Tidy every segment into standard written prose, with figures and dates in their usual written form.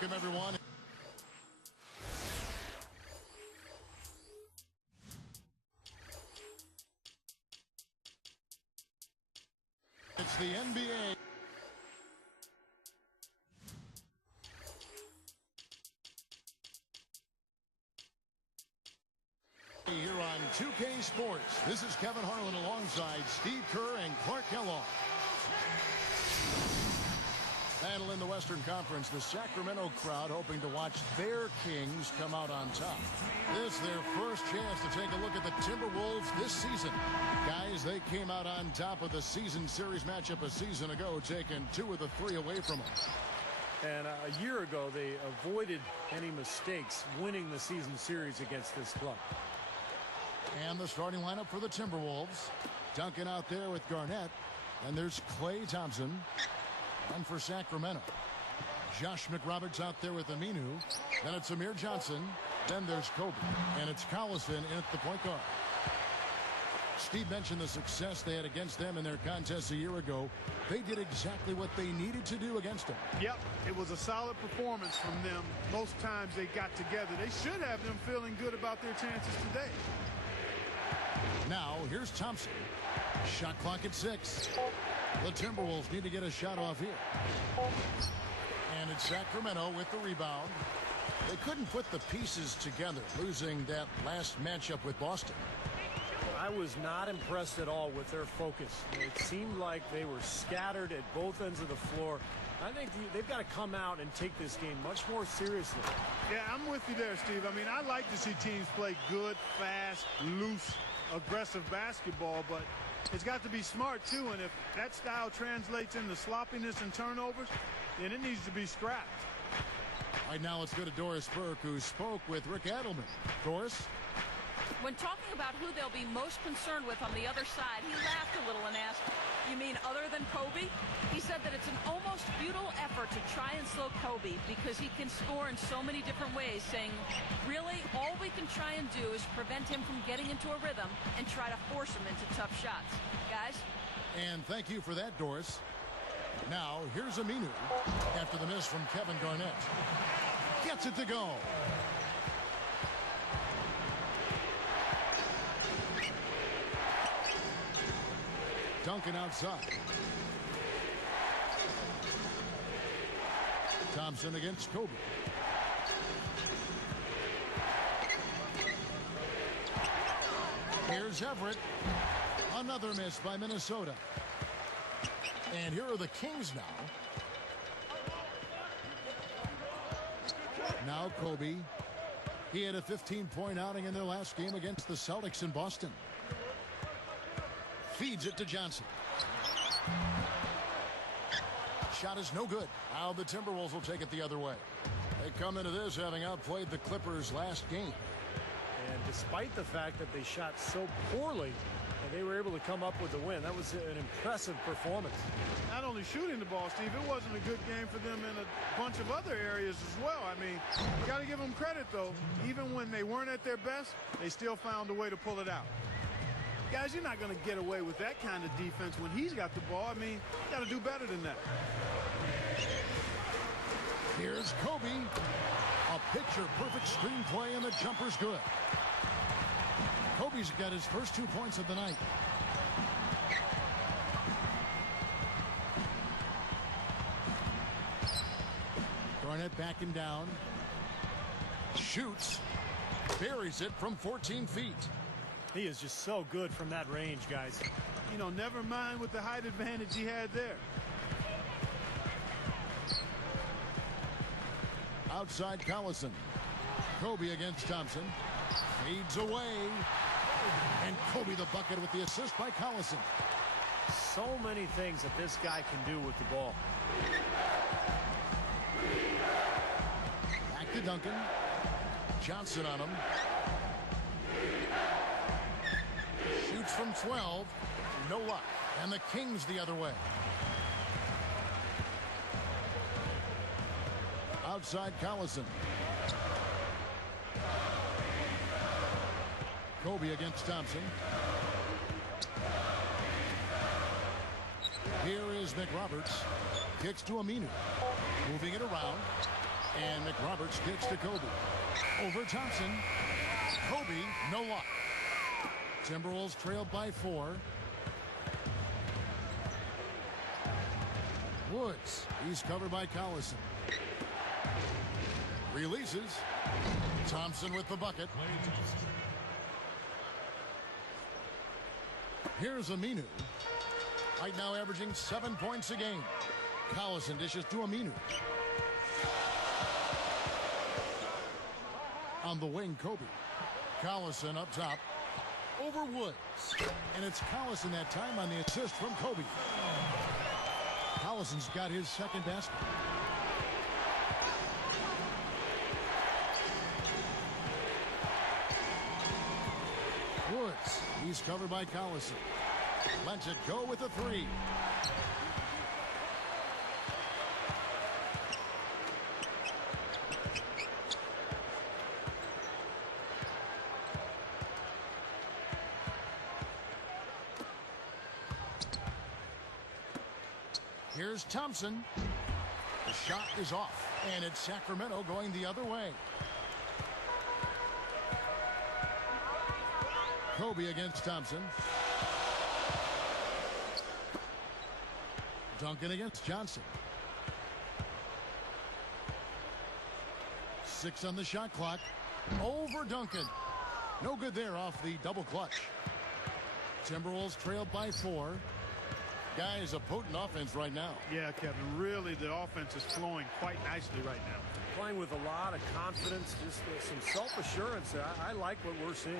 Welcome, everyone. It's the NBA. Here on 2K Sports, this is Kevin Harlan alongside Steve Kerr and Clark Kellogg. Battle in the Western Conference, the Sacramento crowd hoping to watch their Kings come out on top. This is their first chance to take a look at the Timberwolves this season. Guys, they came out on top of the season series matchup a season ago, taking 2 of the 3 away from them. And a year ago, they avoided any mistakes winning the season series against this club. And the starting lineup for the Timberwolves. Duncan out there with Garnett. And there's Klay Thompson. And for Sacramento, Josh McRoberts out there with Aminu. Then it's Amir Johnson. Then there's Kobe. And it's Collison in at the point guard. Steve mentioned the success they had against them in their contest a year ago. They did exactly what they needed to do against them. Yep, it was a solid performance from them. Most times they got together. They should have them feeling good about their chances today. Now, here's Thompson. Shot clock at 6. The Timberwolves need to get a shot off here. And it's Sacramento with the rebound. They couldn't put the pieces together, losing that last matchup with Boston. I was not impressed at all with their focus. It seemed like they were scattered at both ends of the floor. I think they've got to come out and take this game much more seriously. Yeah, I'm with you there, Steve. I mean, I like to see teams play good, fast, loose, aggressive basketball, but it's got to be smart, too. And if that style translates into sloppiness and turnovers, then it needs to be scrapped. Right now, let's go to Doris Burke, who spoke with Rick Adelman. Doris? When talking about who they'll be most concerned with on the other side, he laughed a little and asked, "You mean other than Kobe?" He said that it's an almost futile effort to try and slow Kobe because he can score in so many different ways, saying, really, all we can try and do is prevent him from getting into a rhythm and try to force him into tough shots. Guys? And thank you for that, Doris. Now, here's Aminu after the miss from Kevin Garnett. Gets it to go. Duncan outside. Thompson against Kobe. Here's Everett. Another miss by Minnesota. And here are the Kings now. Now Kobe. He had a 15-point outing in their last game against the Celtics in Boston. Feeds it to Johnson. Shot is no good. Now the Timberwolves will take it the other way. They come into this having outplayed the Clippers last game. And despite the fact that they shot so poorly, they were able to come up with the win. That was an impressive performance. Not only shooting the ball, Steve, it wasn't a good game for them in a bunch of other areas as well. I mean, you got to give them credit, though. Even when they weren't at their best, they still found a way to pull it out. Guys, you're not going to get away with that kind of defense when he's got the ball. I mean, you got to do better than that. Here's Kobe. A picture-perfect screenplay, and the jumper's good. Kobe's got his first 2 points of the night. Garnett backing down. Shoots. Buries it from 14 feet. He is just so good from that range, guys. You know, never mind with the height advantage he had there. Outside Collison. Kobe against Thompson. Fades away. And Kobe the bucket with the assist by Collison. So many things that this guy can do with the ball. Back to Duncan. Johnson on him. Shoots from 12. No luck. And the Kings the other way. Outside Collison. Kobe against Thompson. Here is McRoberts. Kicks to Aminu. Moving it around. And McRoberts kicks to Kobe. Over Thompson. Kobe, no luck. Timberwolves trailed by 4. Woods. He's covered by Collison. Releases. Thompson with the bucket. Here's Aminu. Right now averaging 7 points a game. Collison dishes to Aminu. On the wing, Kobe. Collison up top. Over Woods. And it's Collison that time on the assist from Kobe. Collison's got his second basket. Woods. He's covered by Collison. Lets it go with a 3. Here's Thompson. The shot is off, and it's Sacramento going the other way. Kobe against Thompson. Duncan against Johnson. 6 on the shot clock. Over Duncan. No good there off the double clutch. Timberwolves trailed by 4. Guys, a potent offense right now. Yeah, Kevin, really the offense is flowing quite nicely right now. Playing with a lot of confidence, just some self-assurance. I like what we're seeing.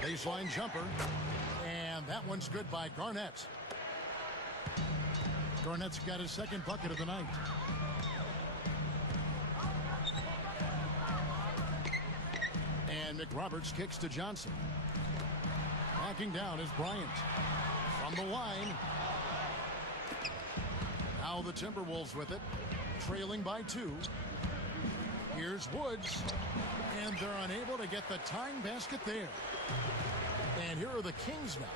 Baseline jumper. And that one's good by Garnett. Garnett's got his second bucket of the night. And McRoberts kicks to Johnson. Backing down is Bryant. From the line. Now the Timberwolves with it. Trailing by 2. Here's Woods. And they're unable to get the tying basket there. And here are the Kings now.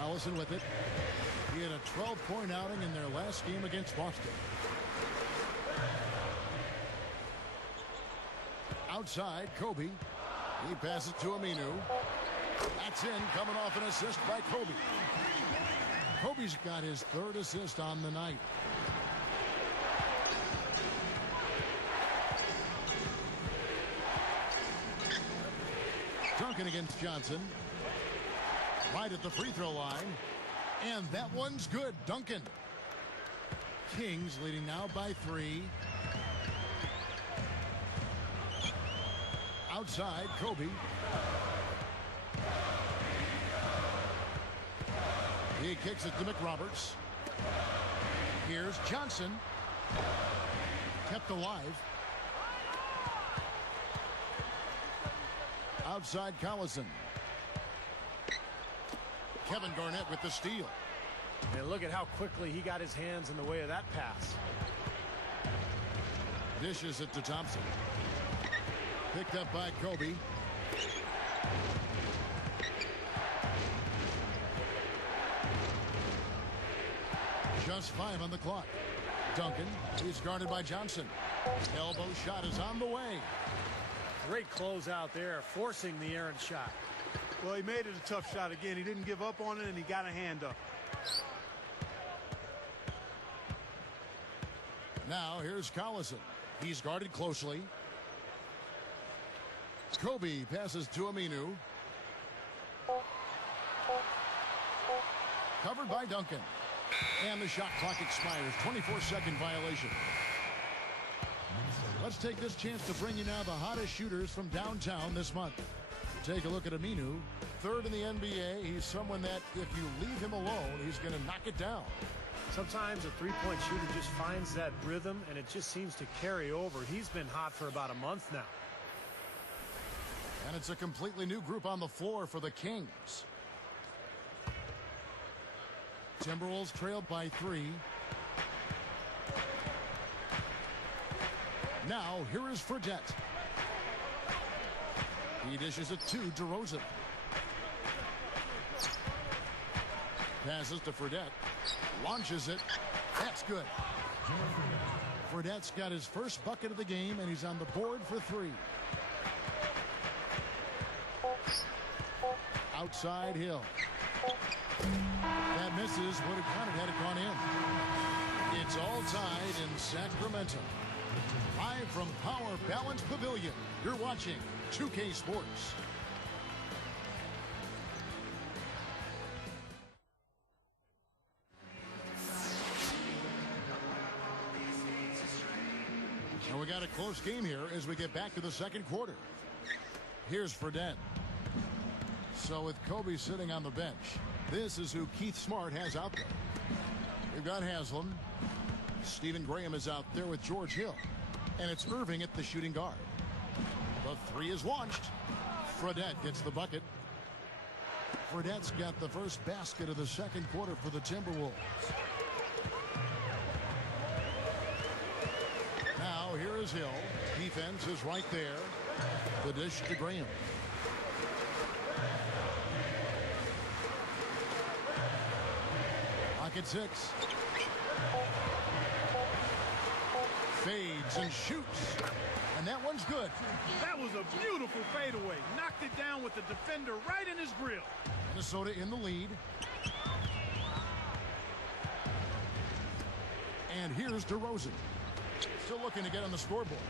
Collison with it. He had a 12-point outing in their last game against Boston. Outside, Kobe. He passes to Aminu. That's in, coming off an assist by Kobe. Kobe's got his 3rd assist on the night. Duncan against Johnson. Right at the free throw line. And that one's good. Duncan. Kings leading now by 3. Outside, Kobe. He kicks it to McRoberts. Here's Johnson. Kept alive. Outside, Collison. Kevin Garnett with the steal. And look at how quickly he got his hands in the way of that pass. Dishes it to Thompson. Picked up by Kobe. Just 5 on the clock. Duncan, he's guarded by Johnson. Elbow shot is on the way. Great close out there, forcing the errant shot. Well, he made it a tough shot again. He didn't give up on it, and he got a hand up. Now here's Collison. He's guarded closely. Kobe passes to Aminu. Covered by Duncan. And the shot clock expires. 24-second violation. Let's take this chance to bring you now the hottest shooters from downtown this month. Take a look at Aminu. 3rd in the NBA. He's someone that if you leave him alone, he's going to knock it down. Sometimes a three-point shooter just finds that rhythm, and it just seems to carry over. He's been hot for about a month now. And it's a completely new group on the floor for the Kings. Timberwolves trailed by 3. Now, here is Fredette. He dishes it to DeRozan. Passes to Fredette. Launches it. That's good. Fredette's got his first bucket of the game, and he's on the board for 3. Outside Hill. That misses. Would have counted had it gone in. It's all tied in Sacramento. Live from Power Balance Pavilion, you're watching 2K Sports. And we got a close game here as we get back to the second quarter. Here's Fredette. So with Kobe sitting on the bench, this is who Keith Smart has out there. We've got Haslam. Stephen Graham is out there with George Hill. And it's Irving at the shooting guard. The 3 is launched. Fredette gets the bucket. Fredette's got the first basket of the second quarter for the Timberwolves. Now here is Hill. Defense is right there. The dish to Graham. Pocket 6. Fades and shoots. And that one's good. That was a beautiful fadeaway. Knocked it down with the defender right in his grill. Minnesota in the lead. And here's DeRozan. Still looking to get on the scoreboard.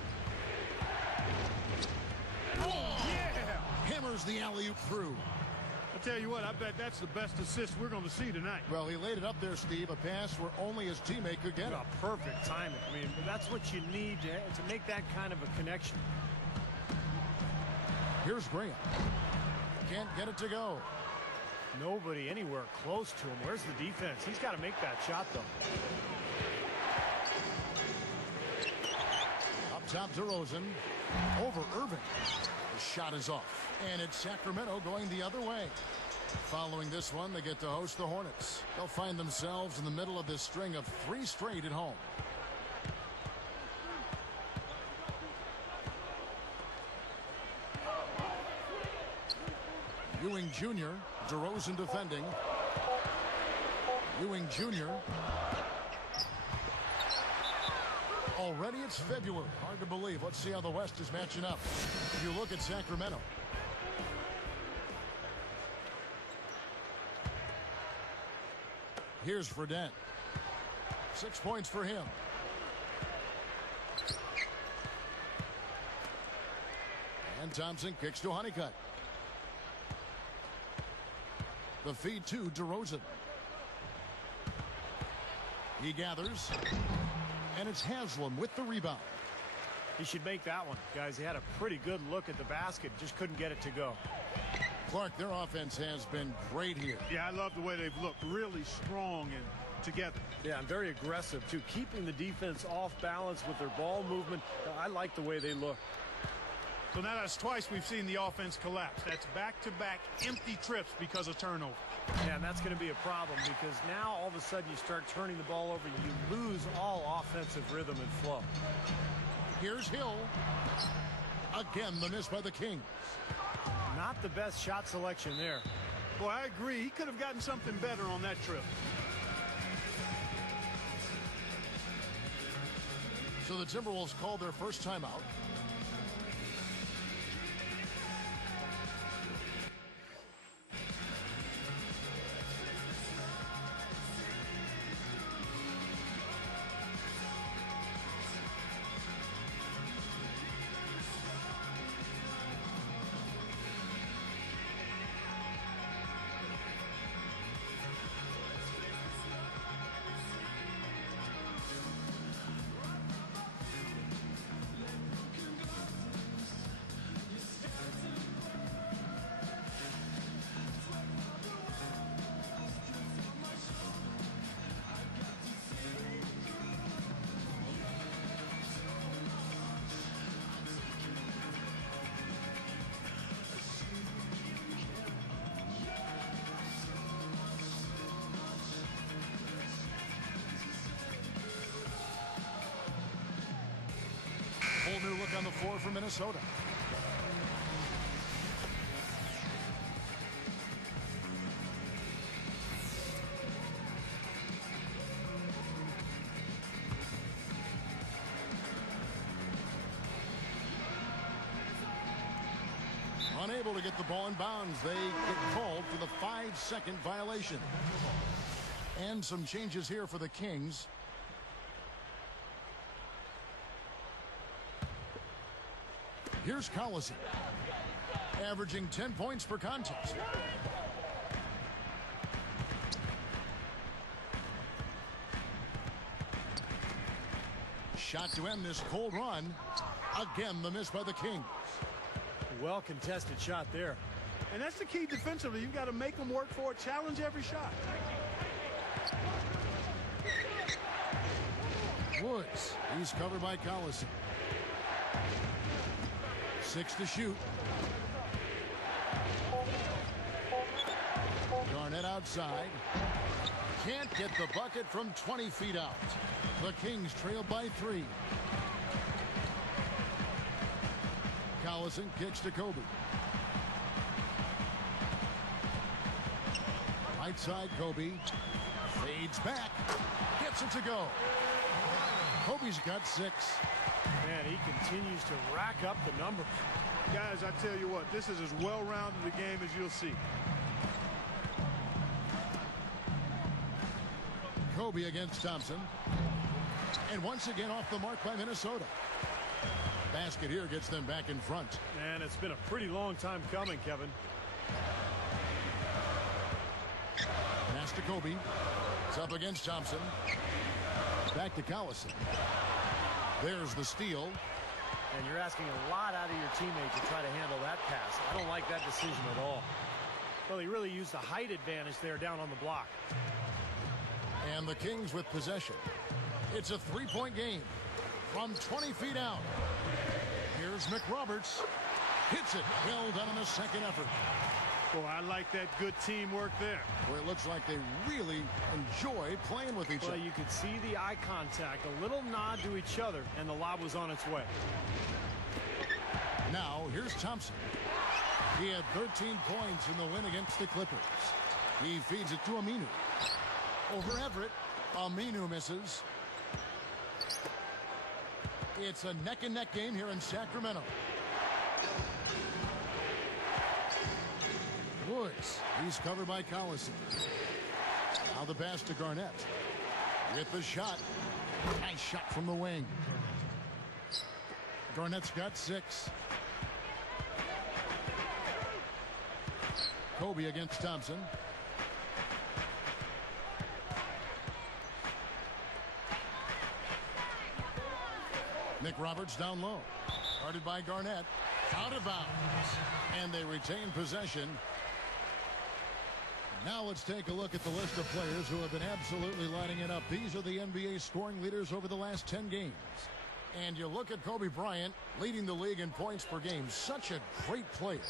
Oh, yeah! Hammers the alley-oop through. I'll tell you what, I bet that's the best assist we're going to see tonight. Well, he laid it up there, Steve. A pass where only his teammate could get it. Perfect timing. I mean, that's what you need to make that kind of a connection. Here's Graham. Can't get it to go. Nobody anywhere close to him. Where's the defense? He's got to make that shot, though. Up top, DeRozan. Over Irving. The shot is off. And it's Sacramento going the other way. Following this one, they get to host the Hornets. They'll find themselves in the middle of this string of 3 straight at home. Ewing Jr., DeRozan defending. Ewing Jr. Already it's February. Hard to believe. Let's see how the West is matching up. If you look at Sacramento. Here's Fredette. 6 points for him. And Thompson kicks to Honeycutt. The feed to DeRozan. He gathers. And it's Haslam with the rebound. He should make that one. Guys, he had a pretty good look at the basket. Just couldn't get it to go. Clark, their offense has been great here. Yeah, I love the way they've looked. Really strong and together. Yeah, and very aggressive, too. Keeping the defense off balance with their ball movement. I like the way they look. So now that's twice we've seen the offense collapse. That's back-to-back empty trips because of turnover. Yeah, and that's going to be a problem because now all of a sudden you start turning the ball over. You lose all offensive rhythm and flow. Here's Hill. Again, the miss by the Kings. Not the best shot selection there. Boy, I agree. He could have gotten something better on that trip. So the Timberwolves called their first timeout. Whole new look on the floor for Minnesota. Unable to get the ball in bounds. They get called for the 5-second violation. And some changes here for the Kings. Here's Collison, averaging 10 points per contest. Shot to end this cold run. Again, the miss by the Kings. Well contested shot there. And that's the key defensively. You've got to make them work for it, challenge every shot. Woods, he's covered by Collison. 6 to shoot. Garnett outside. Can't get the bucket from 20 feet out. The Kings trail by 3. Collison kicks to Kobe. Right side, Kobe. Fades back. Gets it to go. Kobe's got 6. Man, he continues to rack up the numbers. Guys, I tell you what, this is as well-rounded a game as you'll see. Kobe against Thompson. And once again off the mark by Minnesota. Basket here gets them back in front. And it's been a pretty long time coming, Kevin. Pass to Kobe. It's up against Thompson. Back to Collison. There's the steal. And you're asking a lot out of your teammate to try to handle that pass. I don't like that decision at all. Well, he really used the height advantage there down on the block. And the Kings with possession. It's a 3-point game from 20 feet out. Here's McRoberts. Hits it. Well done on the second effort. Boy, I like that good teamwork there. Where it looks like they really enjoy playing with each other. Well, you could see the eye contact, a little nod to each other, and the lob was on its way. Now, here's Thompson. He had 13 points in the win against the Clippers. He feeds it to Aminu. Over Everett. Aminu misses. It's a neck-and-neck game here in Sacramento. Woods. He's covered by Collison. Now the pass to Garnett. With the shot. Nice shot from the wing. Garnett's got 6. Kobe against Thompson. McRoberts down low. Guarded by Garnett. Out of bounds. And they retain possession. Now let's take a look at the list of players who have been absolutely lighting it up. These are the NBA scoring leaders over the last 10 games. And you look at Kobe Bryant leading the league in points per game. Such a great player.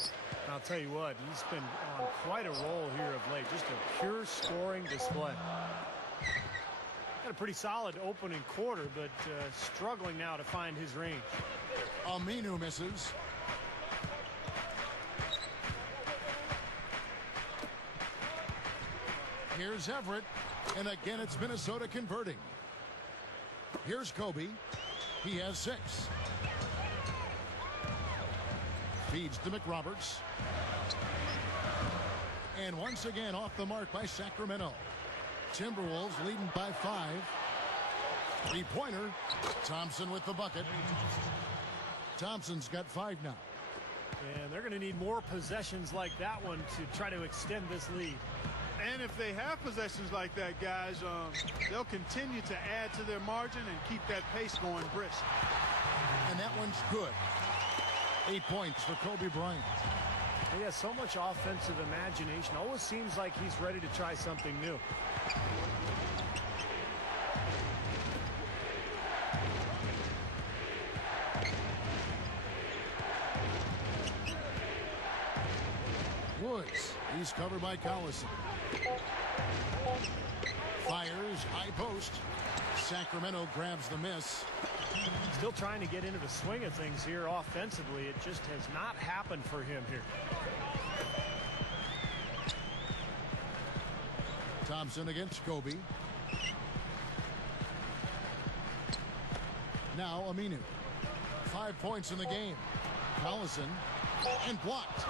I'll tell you what, he's been on quite a roll here of late. Just a pure scoring display. Got a pretty solid opening quarter, but struggling now to find his range. Aminu misses. Here's Everett. And again, it's Minnesota converting. Here's Kobe. He has 6. Feeds to McRoberts. And once again off the mark by Sacramento. Timberwolves leading by 5. 3-pointer. Thompson with the bucket. Thompson's got 5 now. And they're going to need more possessions like that one to try to extend this lead. And if they have possessions like that, guys, they'll continue to add to their margin and keep that pace going brisk. And that one's good. 8 points for Kobe Bryant. He has so much offensive imagination. Always seems like he's ready to try something new. Woods. He's covered by Collison. Fires. High post. Sacramento grabs the miss. Still trying to get into the swing of things here offensively. It just has not happened for him here. Thompson against Kobe. Now Aminu. 5 points in the game. Collison And blocked.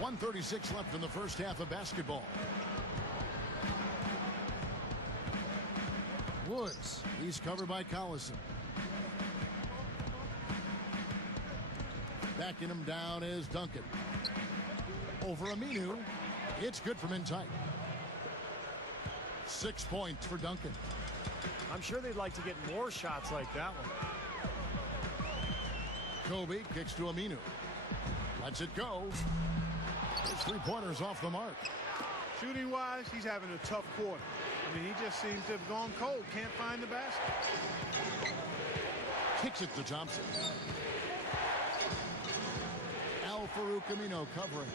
1:36 left in the first half of basketball. Woods. He's covered by Collison. Backing him down is Duncan. Over Aminu. It's good from in tight. 6 points for Duncan. I'm sure they'd like to get more shots like that one. Kobe kicks to Aminu. Lets it go. His three-pointers off the mark. Shooting-wise, he's having a tough quarter. I mean, he just seems to have gone cold. Can't find the basket. Kicks it to Thompson. Al-Farouq Aminu covering.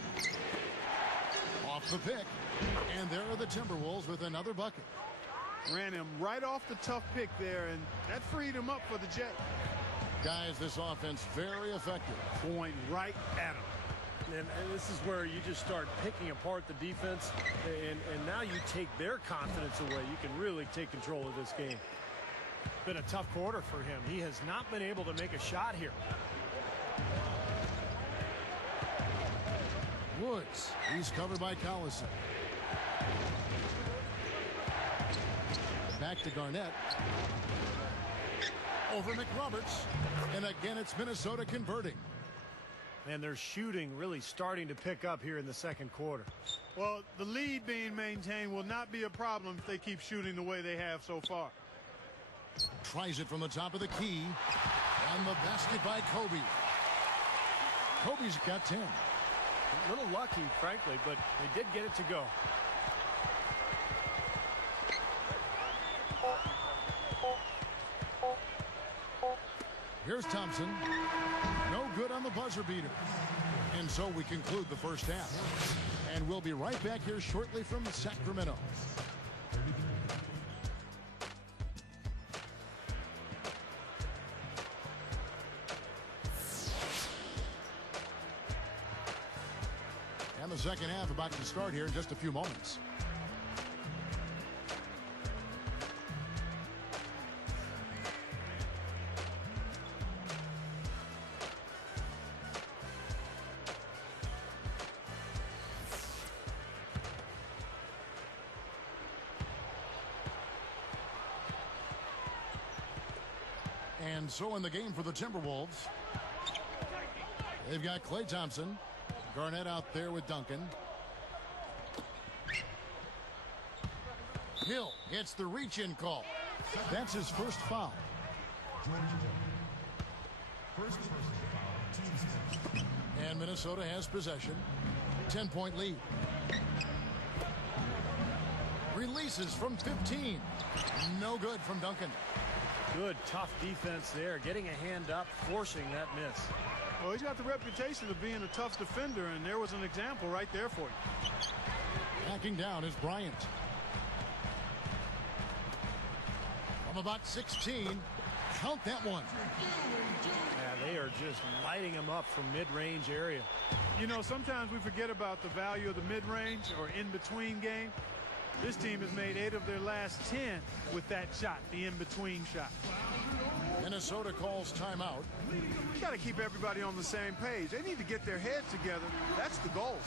Off the pick. And there are the Timberwolves with another bucket. Ran him right off the tough pick there, and that freed him up for the Jet. Guys, this offense very effective. Going right at him. And this is where you just start picking apart the defense, and now you take their confidence away. You can really take control of this game. Been a tough quarter for him. He has not been able to make a shot here. Woods. He's covered by Collison. Back to Garnett. Over McRoberts. And again, it's Minnesota converting. And their shooting really starting to pick up here in the second quarter. Well, the lead being maintained will not be a problem if they keep shooting the way they have so far. Tries it from the top of the key. And the basket by Kobe. Kobe's got 10. A little lucky, frankly, but they did get it to go. Here's Thompson. No good on the buzzer beater. And so we conclude the first half. And we'll be right back here shortly from Sacramento. And the second half about to start here in just a few moments. And so in the game for the Timberwolves, they've got Klay Thompson. Garnett out there with Duncan. Hill gets the reach-in call. That's his first foul. And Minnesota has possession. 10-point lead. Releases from 15. No good from Duncan. Good, tough defense there. Getting a hand up, forcing that miss. Well, he's got the reputation of being a tough defender, and there was an example right there for you. Backing down is Bryant. From about 16. Count that one. Yeah, they are just lighting him up from mid-range area. You know, sometimes we forget about the value of the mid-range or in-between game. This team has made 8 of their last 10 with that shot, the in-between shot. Minnesota calls timeout. You got to keep everybody on the same page. They need to get their heads together. That's the goal.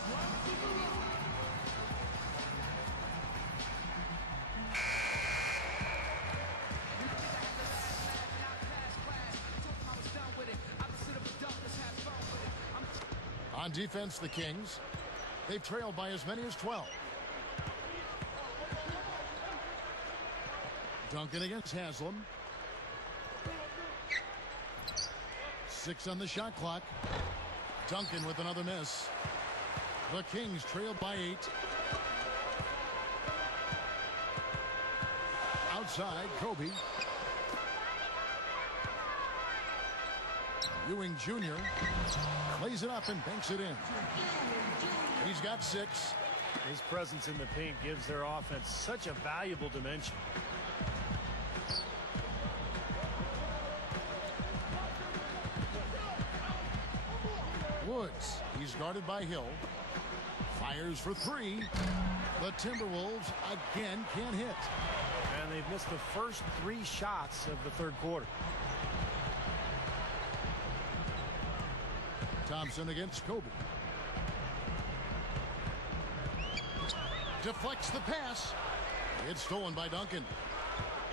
On defense, the Kings. They've trailed by as many as 12. Duncan against Haslam. 6 on the shot clock. Duncan with another miss. The Kings trailed by 8. Outside, Kobe. Ewing Jr. lays it up and banks it in. He's got 6. His presence in the paint gives their offense such a valuable dimension. Woods. He's guarded by Hill. Fires for 3. The Timberwolves again can't hit. And they've missed the first 3 shots of the third quarter. Thompson against Kobe. Deflects the pass. It's stolen by Duncan.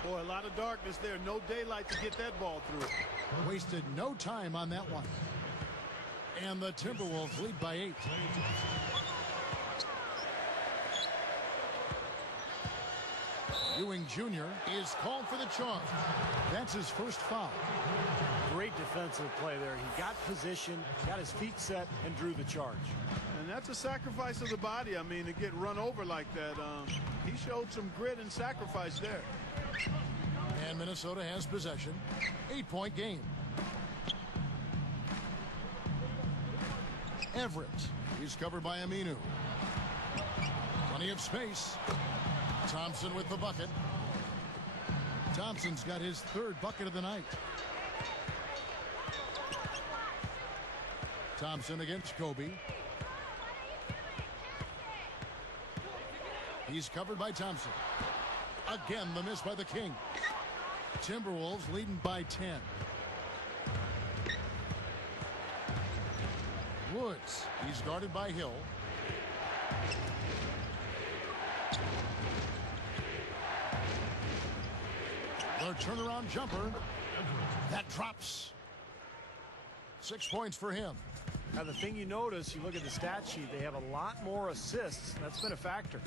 Boy, a lot of darkness there. No daylight to get that ball through. Wasted no time on that one. And the Timberwolves lead by 8. Ewing Jr. is called for the charge. That's his first foul. Great defensive play there. He got position, got his feet set, and drew the charge. And that's a sacrifice of the body. I mean, to get run over like that, he showed some grit and sacrifice there. And Minnesota has possession. 8-point game. Everett. He's covered by Aminu. Plenty of space. Thompson with the bucket. Thompson's got his 3rd bucket of the night. Thompson against Kobe. He's covered by Thompson. Again, the miss by the King. Timberwolves leading by 10. Woods. He's guarded by Hill. The turnaround jumper. That drops. 6 points for him. Now, the thing you notice, you look at the stat sheet, they have a lot more assists. That's been a factor.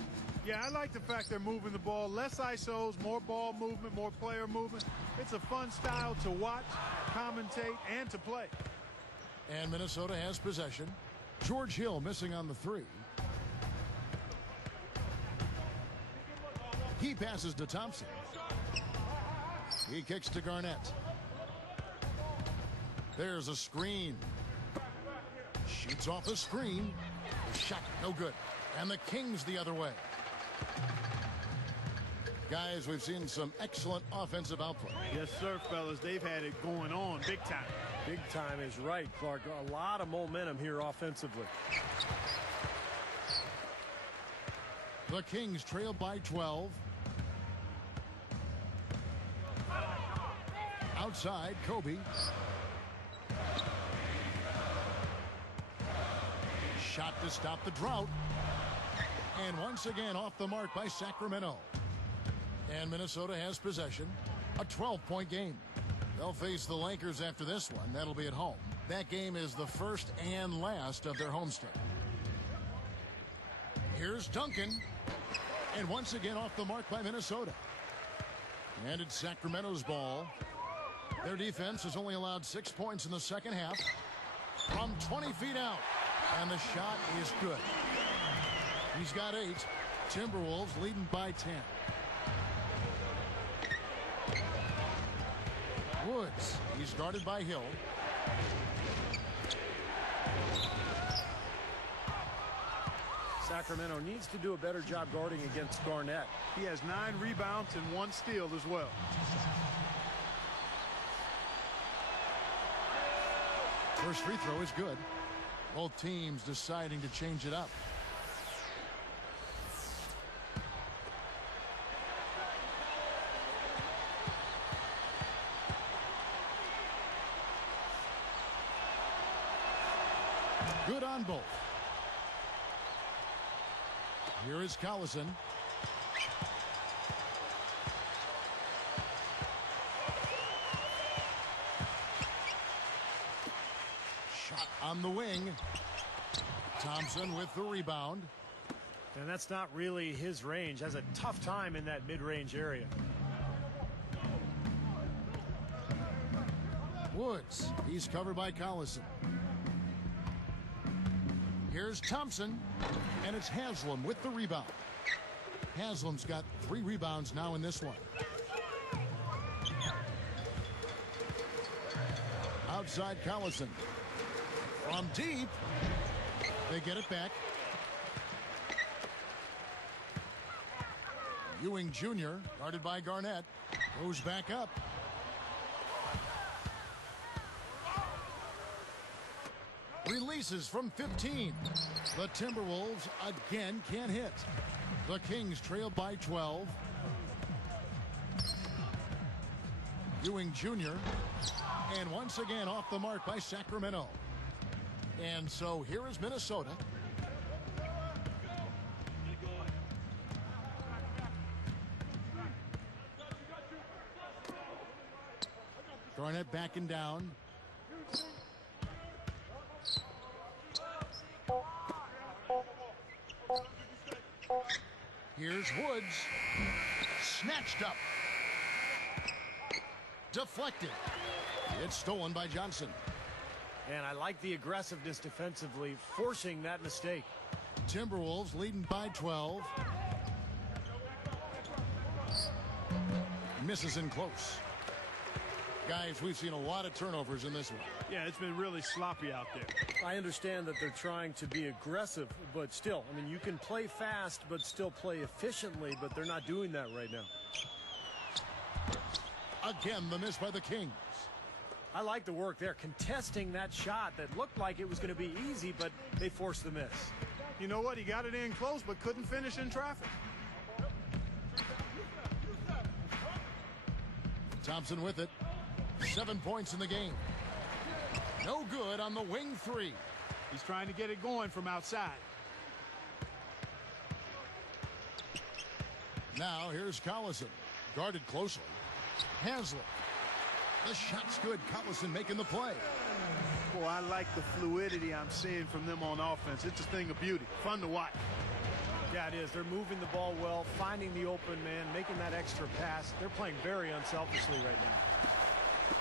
Yeah, I like the fact they're moving the ball. Less ISOs, more ball movement, more player movement. It's a fun style to watch, commentate, and to play. And Minnesota has possession. George Hill missing on the 3. He passes to Thompson. He kicks to Garnett. There's a screen. Shoots off a screen. Shot no good. And the Kings the other way. Guys, we've seen some excellent offensive output. Yes, sir, fellas. They've had it going on big time. Big time is right, Clark. A lot of momentum here offensively. The Kings trail by 12. Outside, Kobe. Shot to stop the drought. And once again off the mark by Sacramento. And Minnesota has possession. A 12-point game. They'll face the Lakers after this one. That'll be at home. That game is the first and last of their homestand. Here's Duncan. And once again off the mark by Minnesota. And it's Sacramento's ball. Their defense has only allowed 6 points in the second half. From 20 feet out. And the shot is good. He's got 8. Timberwolves leading by 10. Woods. He's guarded by Hill. Sacramento needs to do a better job guarding against Garnett. He has 9 rebounds and 1 steal as well. First free throw is good. Both teams deciding to change it up. Good on both. Here is Collison. Shot on the wing. Thompson with the rebound. And that's not really his range. Has a tough time in that mid-range area. Woods. He's covered by Collison. Here's Thompson, and it's Haslam with the rebound. Haslam's got 3 rebounds now in this one. Outside Collison. From deep. They get it back. Ewing Jr., guarded by Garnett, goes back up. Releases from 15. The Timberwolves again can't hit. The Kings trail by 12. Ewing Jr. And once again off the mark by Sacramento. And so here is Minnesota. Garnett backing down. Here's Woods. Snatched up. Deflected. It's stolen by Johnson. And I like the aggressiveness defensively, forcing that mistake. Timberwolves leading by 12. Misses in close. Guys, we've seen a lot of turnovers in this one. Yeah, it's been really sloppy out there. I understand that they're trying to be aggressive, but still, I mean, you can play fast, but still play efficiently, but they're not doing that right now. Again, the miss by the Kings. I like the work there, contesting that shot that looked like it was going to be easy, but they forced the miss. You know what? He got it in close, but couldn't finish in traffic. Thompson with it. 7 points in the game. No good on the wing three. He's trying to get it going from outside. Now here's Collison. Guarded closely. Haslett. The shot's good. Collison making the play. Boy, I like the fluidity I'm seeing from them on offense. It's a thing of beauty. Fun to watch. Yeah, it is. They're moving the ball well, finding the open man, making that extra pass. They're playing very unselfishly right now.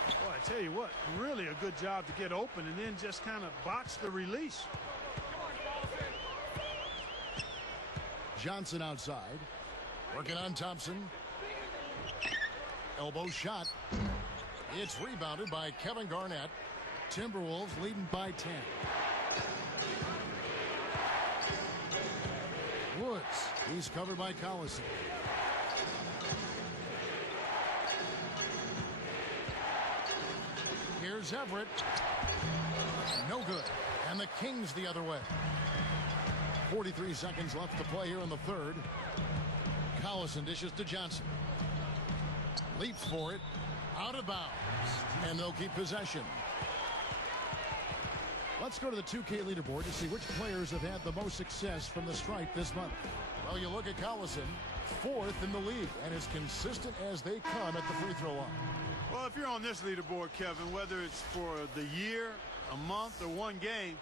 Boy, I tell you what, really a good job to get open and then just kind of botch the release. Johnson outside. Working on Thompson. Elbow shot. It's rebounded by Kevin Garnett. Timberwolves leading by 10. Woods. He's covered by Collison. Here's Everett. No good. And the Kings the other way. 43 seconds left to play here in the third. Collison dishes to Johnson. Leaps for it. Out of bounds. And they'll keep possession. Let's go to the 2K leaderboard to see which players have had the most success from the stripe this month. Well, you look at Collison, 4th in the league, and as consistent as they come at the free throw line. Well, if you're on this leaderboard, Kevin, whether it's for the year, a month, or one game,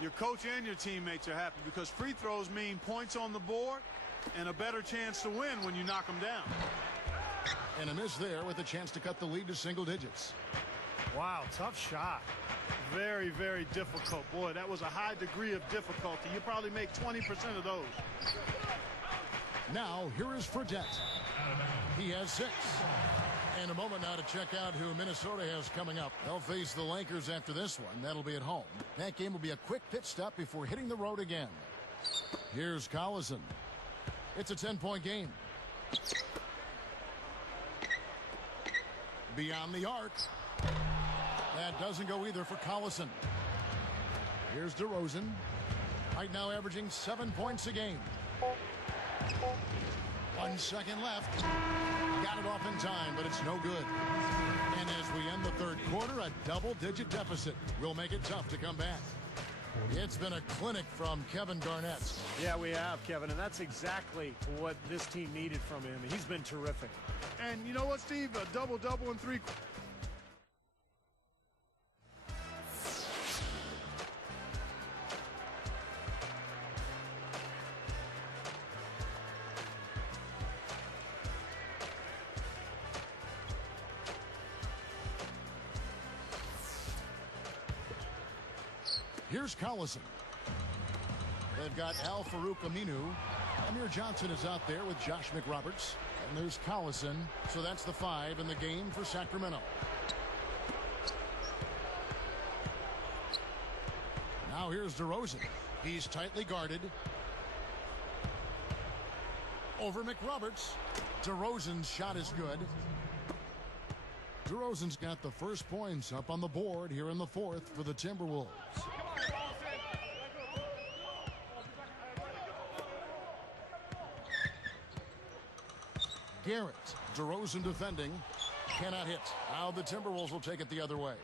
your coach and your teammates are happy because free throws mean points on the board and a better chance to win when you knock them down. And a miss there with a chance to cut the lead to single digits. Wow, tough shot. Very, very difficult. Boy, that was a high degree of difficulty. You probably make 20% of those. Now, here is Fredette. He has 6. And a moment now to check out who Minnesota has coming up. They'll face the Lakers after this one. That'll be at home. That game will be a quick pit stop before hitting the road again. Here's Collison. It's a 10-point game. Beyond the arc. That doesn't go either for Collison. Here's DeRozan. Right now averaging 7 points a game. 1 second left. Got it off in time, but it's no good. And as we end the third quarter, a double-digit deficit will make it tough to come back. It's been a clinic from Kevin Garnett. Yeah, we have, Kevin, and that's exactly what this team needed from him. He's been terrific. And you know what, Steve? A double-double in 3 quarters. Here's Collison. They've got Al Farouk Aminu. Amir Johnson is out there with Josh McRoberts. And there's Collison. So that's the 5 in the game for Sacramento. Now here's DeRozan. He's tightly guarded. Over McRoberts. DeRozan's shot is good. DeRozan's got the first points up on the board here in the 4th for the Timberwolves. Garrett. DeRozan defending. Cannot hit. Now the Timberwolves will take it the other way.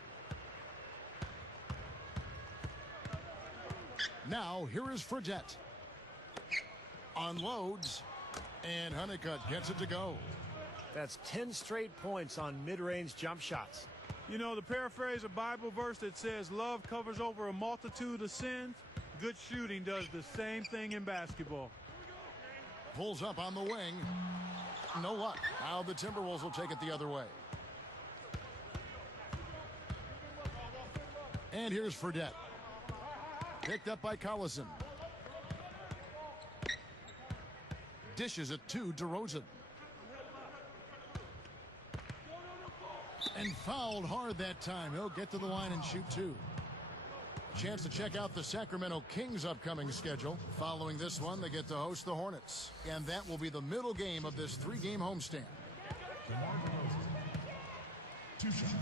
Now here is Fredette. Unloads. And Honeycutt gets it to go. That's 10 straight points on mid-range jump shots. You know, to paraphrase a Bible verse that says love covers over a multitude of sins, good shooting does the same thing in basketball. Pulls up on the wing. No luck. Now the Timberwolves will take it the other way. And here's Fredette. Picked up by Collison. Dishes it to DeRozan. And fouled hard that time. He'll get to the line and shoot two. Chance to check out the Sacramento Kings' upcoming schedule. Following this one, they get to host the Hornets. And that will be the middle game of this three-game homestand. Two shots.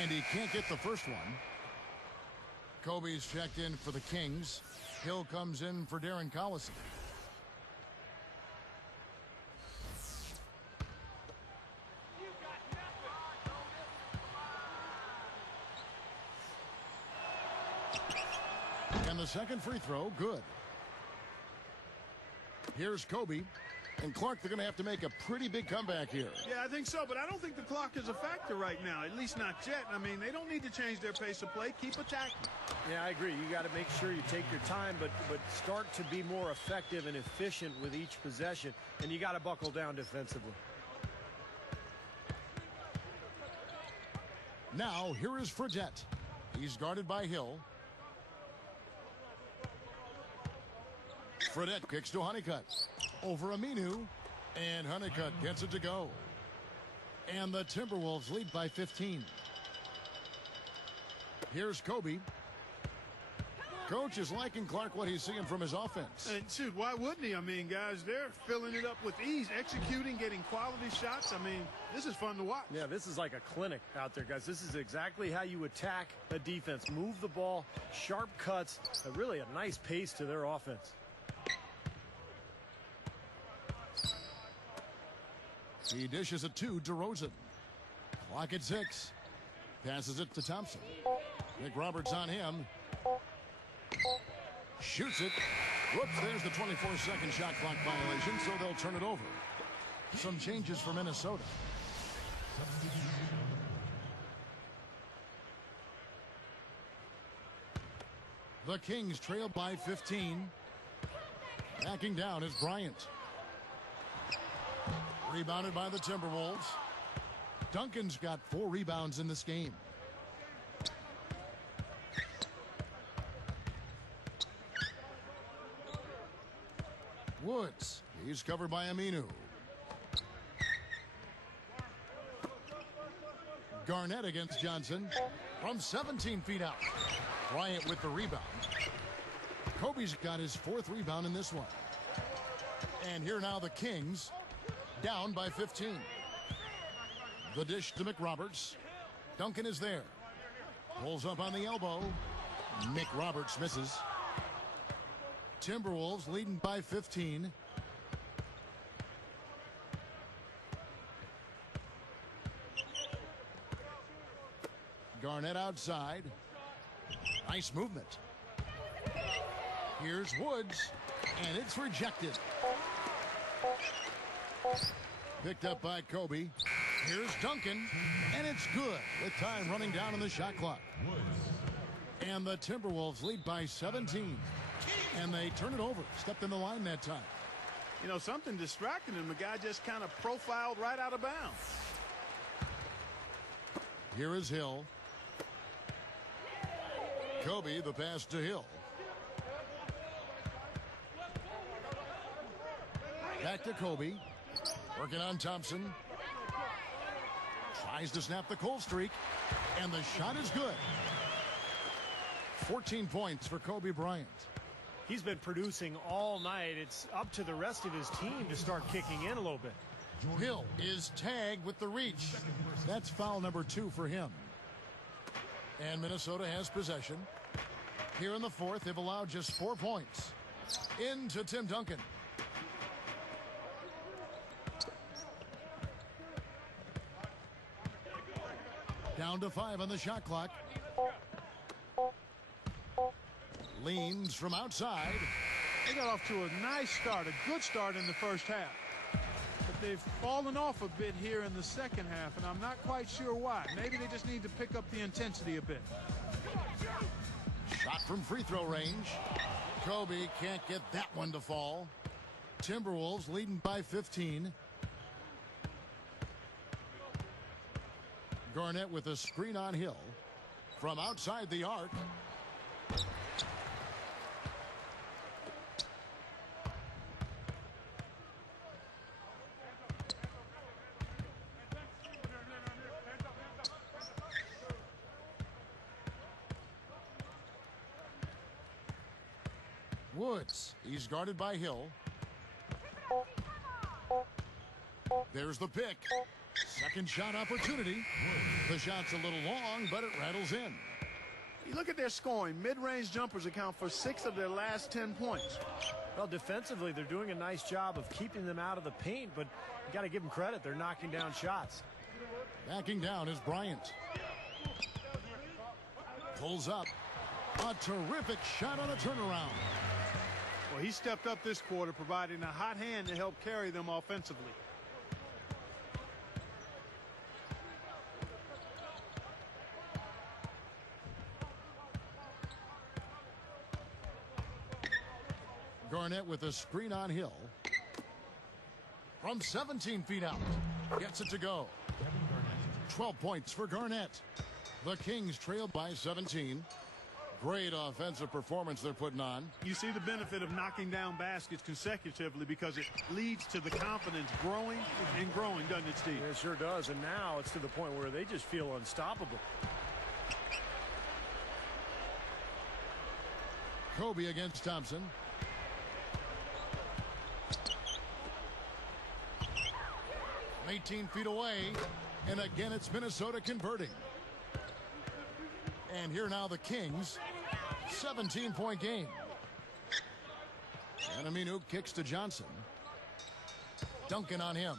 And he can't get the first one. Kobe's checked in for the Kings. Hill comes in for Darren Collison. And the second free throw, good. Here's Kobe. And Clark, they're going to have to make a pretty big comeback here. Yeah, I think so, but I don't think the clock is a factor right now, at least not yet. I mean, they don't need to change their pace of play. Keep attacking. Yeah, I agree. You got to make sure you take your time, but start to be more effective and efficient with each possession, and you got to buckle down defensively. Now, here is Fredette. He's guarded by Hill. Fredette kicks to Honeycutt. Over Aminu. And Honeycutt gets it to go. And the Timberwolves lead by 15. Here's Kobe. Coach is liking Clark what he's seeing from his offense. And shoot, why wouldn't he? I mean, guys, they're filling it up with ease, executing, getting quality shots. I mean, this is fun to watch. Yeah, this is like a clinic out there, guys. This is exactly how you attack a defense. Move the ball, sharp cuts, really a nice pace to their offense. He dishes it to DeRozan. Clock at 6. Passes it to Thompson. Nick Roberts on him. Shoots it. Whoops, there's the 24-second shot clock violation, so they'll turn it over. Some changes for Minnesota. The Kings trail by 15. Backing down is Bryant. Rebounded by the Timberwolves. Duncan's got 4 rebounds in this game. Woods. He's covered by Aminu. Garnett against Johnson from 17 feet out. Bryant with the rebound. Kobe's got his 4th rebound in this one. And here now the Kings. Down by 15. The dish to McRoberts. Duncan is there. Pulls up on the elbow. McRoberts misses. Timberwolves leading by 15. Garnett outside. Nice movement. Here's Woods. And it's rejected. Picked up by Kobe. Here's Duncan. And it's good with time running down on the shot clock. And the Timberwolves lead by 17. And they turn it over. Stepped in the line that time. You know, something distracted him. The guy just kind of profiled right out of bounds. Here is Hill. Kobe, the pass to Hill. Back to Kobe. Working on Thompson. Tries to snap the cold streak. And the shot is good. 14 points for Kobe Bryant. He's been producing all night. It's up to the rest of his team to start kicking in a little bit. Hill is tagged with the reach. That's foul number 2 for him. And Minnesota has possession. Here in the 4th, they've allowed just 4 points. Into Tim Duncan. Down to 5 on the shot clock. Leans from outside. They got off to a nice start, a good start in the first half. But they've fallen off a bit here in the second half, and I'm not quite sure why. Maybe they just need to pick up the intensity a bit. Shot from free throw range. Kobe can't get that one to fall. Timberwolves leading by 15. Garnett with a screen on Hill. From outside the arc. Woods. He's guarded by Hill. There's the pick. Second shot opportunity. The shot's a little long, but it rattles in. You look at their scoring. Mid-range jumpers account for 6 of their last 10 points. Well, defensively, they're doing a nice job of keeping them out of the paint, but you got to give them credit. They're knocking down shots. Backing down is Bryant. Pulls up. A terrific shot on a turnaround. Well, he stepped up this quarter, providing a hot hand to help carry them offensively. Garnett with a screen on Hill. From 17 feet out. Gets it to go. 12 points for Garnett. The Kings trail by 17. Great offensive performance they're putting on. You see the benefit of knocking down baskets consecutively because it leads to the confidence growing and growing, doesn't it, Steve? It sure does, and now it's to the point where they just feel unstoppable. Kobe against Thompson. From 18 feet away, and again it's Minnesota converting. And here now the Kings. 17-point game. And Aminu kicks to Johnson. Duncan on him.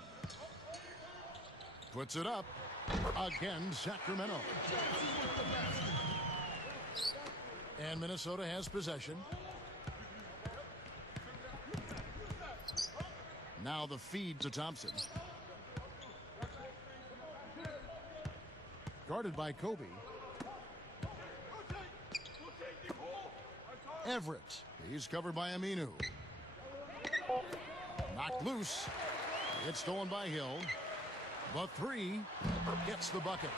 Puts it up. Again, Sacramento. And Minnesota has possession. Now the feed to Thompson. Guarded by Kobe. Everett. He's covered by Aminu. Knocked loose. It's stolen by Hill. The three gets the bucket.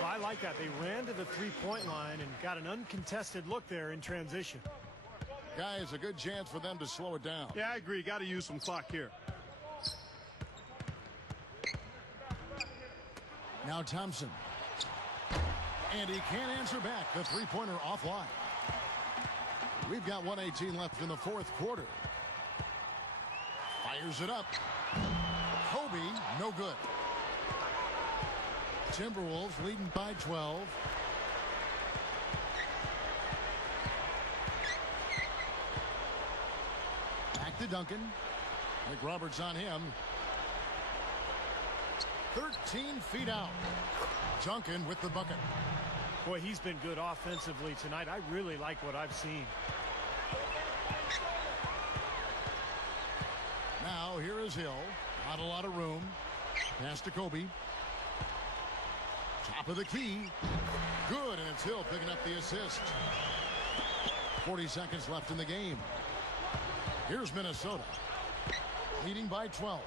Well, I like that. They ran to the three-point line and got an uncontested look there in transition. Guys, a good chance for them to slow it down. Yeah, I agree. Got to use some clock here. Now Thompson. And he can't answer back. The three-pointer offline. We've got 1:18 left in the fourth quarter. Fires it up. Kobe, no good. Timberwolves leading by 12. Back to Duncan. McRoberts on him. 13 feet out. Duncan with the bucket. Boy, he's been good offensively tonight. I really like what I've seen. Now here is Hill. Not a lot of room. Pass to Kobe. Top of the key. Good, and it's Hill picking up the assist. 40 seconds left in the game. Here's Minnesota. Leading by 12.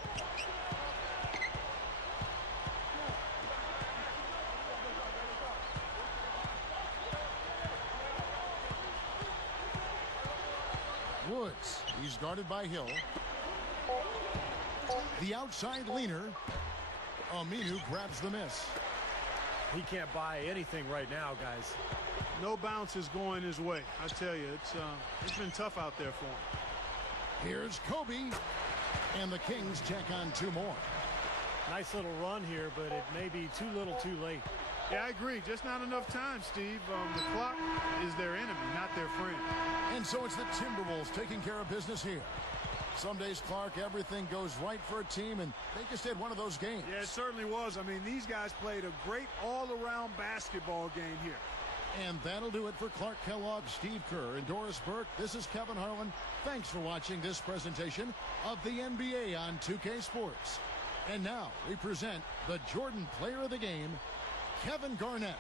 Woods. He's guarded by Hill. The outside leaner. Aminu grabs the miss. He can't buy anything right now, guys. No bounces going his way. I tell you, it's been tough out there for him. Here's Kobe. And the Kings check on two more. Nice little run here, but it may be too little too late. Yeah, I agree. Just not enough time, Steve. The clock is their enemy, not their friend. And so it's the Timberwolves taking care of business here. Some days, Clark, everything goes right for a team, and they just had one of those games. Yeah, it certainly was. I mean, these guys played a great all-around basketball game here. And that'll do it for Clark Kellogg, Steve Kerr, and Doris Burke. This is Kevin Harlan. Thanks for watching this presentation of the NBA on 2K Sports. And now we present the Jordan Player of the Game, Kevin Garnett.